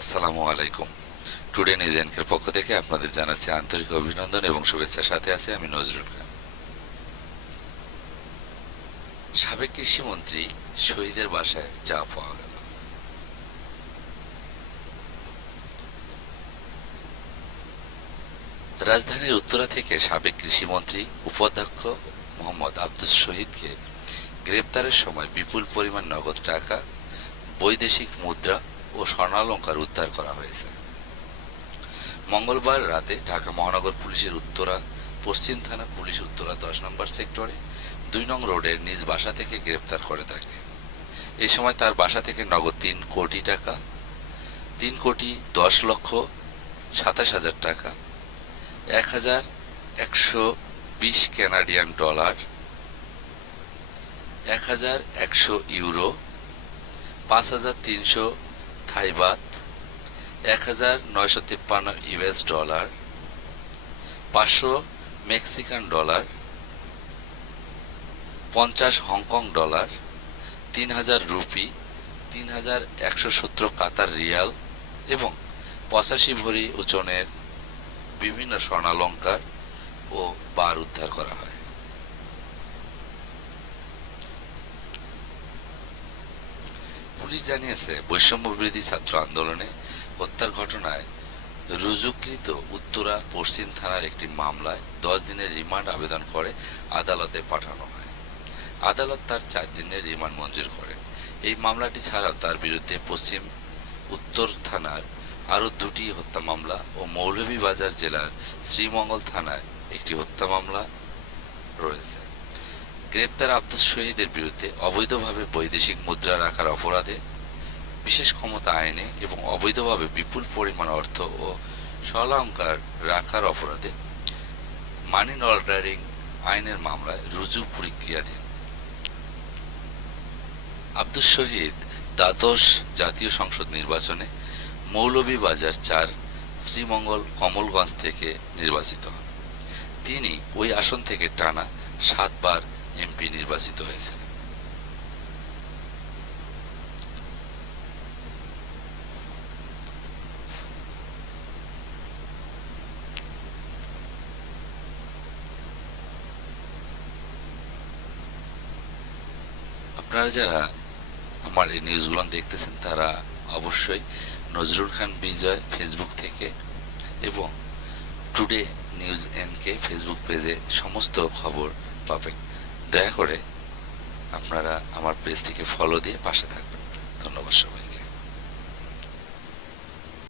আসসালামু আলাইকুম। Today news এনকের পক্ষ থেকে আপনাদের জানাচ্ছি আন্তরিক অভিনন্দন এবং শুভেচ্ছার সাথে আছে আমি নজরুল খান। সাবেক কৃষিমন্ত্রী শহীদের বাসায় চা পাওয়া গেল। রাজধানীর উত্তরা থেকে সাবেক কৃষিমন্ত্রী উপাধ্যক্ষ মোহাম্মদ আব্দুস শহীদকে গ্রেপ্তারের সময় বিপুল পরিমাণ নগদ টাকা, বৈদেশিক মুদ্রা ও স্বর্ণালংকার উদ্ধার করা হয়েছে। মঙ্গলবার রাতে ঢাকা মহানগর পুলিশের উত্তরা পশ্চিম থানা পুলিশ উত্তরা 10 নম্বর সেক্টরে 2 নং রোডের নিজ বাসা থেকে গ্রেপ্তার করে তাকে। এই সময় তার বাসা থেকে নগদ 3 কোটি টাকা, 3,10,27,000 টাকা, 1,120 কানাডিয়ান ডলার, 1,100 ইউরো, 5,300 থাই Baat, 1,953 US dollar, 500 Mexican dollar, 50 Hong Kong dollar, 3,000 rupee, 3,117 কাতার রিয়াল এবং 85 ভরি ওজনের বিভিন্ন স্বর্ণালংকার ও বার উদ্ধার করা হয়। পুলিশ জানিয়েছে, বৈষম্য বিরোধী ছাত্র আন্দোলনে হত্যার ঘটনায় রুজুকৃত উত্তরা পশ্চিম থানার একটি মামলায় 10 দিনের রিমান্ড আবেদন করে আদালতে পাঠানো হয়। আদালত তার 4 দিনের রিমান্ড মঞ্জুর করেন। এই মামলাটি ছাড়াও তার বিরুদ্ধে পশ্চিম উত্তর থানার আরও 2টি হত্যা মামলা ও মৌলভীবাজার জেলার শ্রীমঙ্গল থানায় একটি হত্যা মামলা রয়েছে। গ্রেপ্তার আব্দুস শহীদের বিরুদ্ধে অবৈধভাবে বৈদেশিক মুদ্রা রাখার অপরাধে, বিশেষ ক্ষমতা আইনে এবং অবৈধভাবে বিপুল পরিমাণ অর্থ ও স্বর্ণালংকার রাখার অপরাধে মানি লন্ডারিং আইনের মামলায় রুজু প্রক্রিয়াধীন। আব্দুস শহীদ দ্বাদশ জাতীয় সংসদ নির্বাচনে মৌলভীবাজার 4 শ্রীমঙ্গল কমলগঞ্জ থেকে নির্বাচিত হন। তিনি ওই আসন থেকে টানা 7 বার এমপি নির্বাচিত হয়েছিলেন। আপনারা যারা আমার এই নিউজগুলো দেখতেছেন তারা অবশ্যই নজরুল খান বিজয় ফেসবুক থেকে এবং টুডে নিউজ এনকে ফেসবুক পেজে সমস্ত খবর পাবেন। দয়া করে আপনারা আমার পেজটিকে ফলো দিয়ে পাশে থাকবেন। ধন্যবাদ সবাই।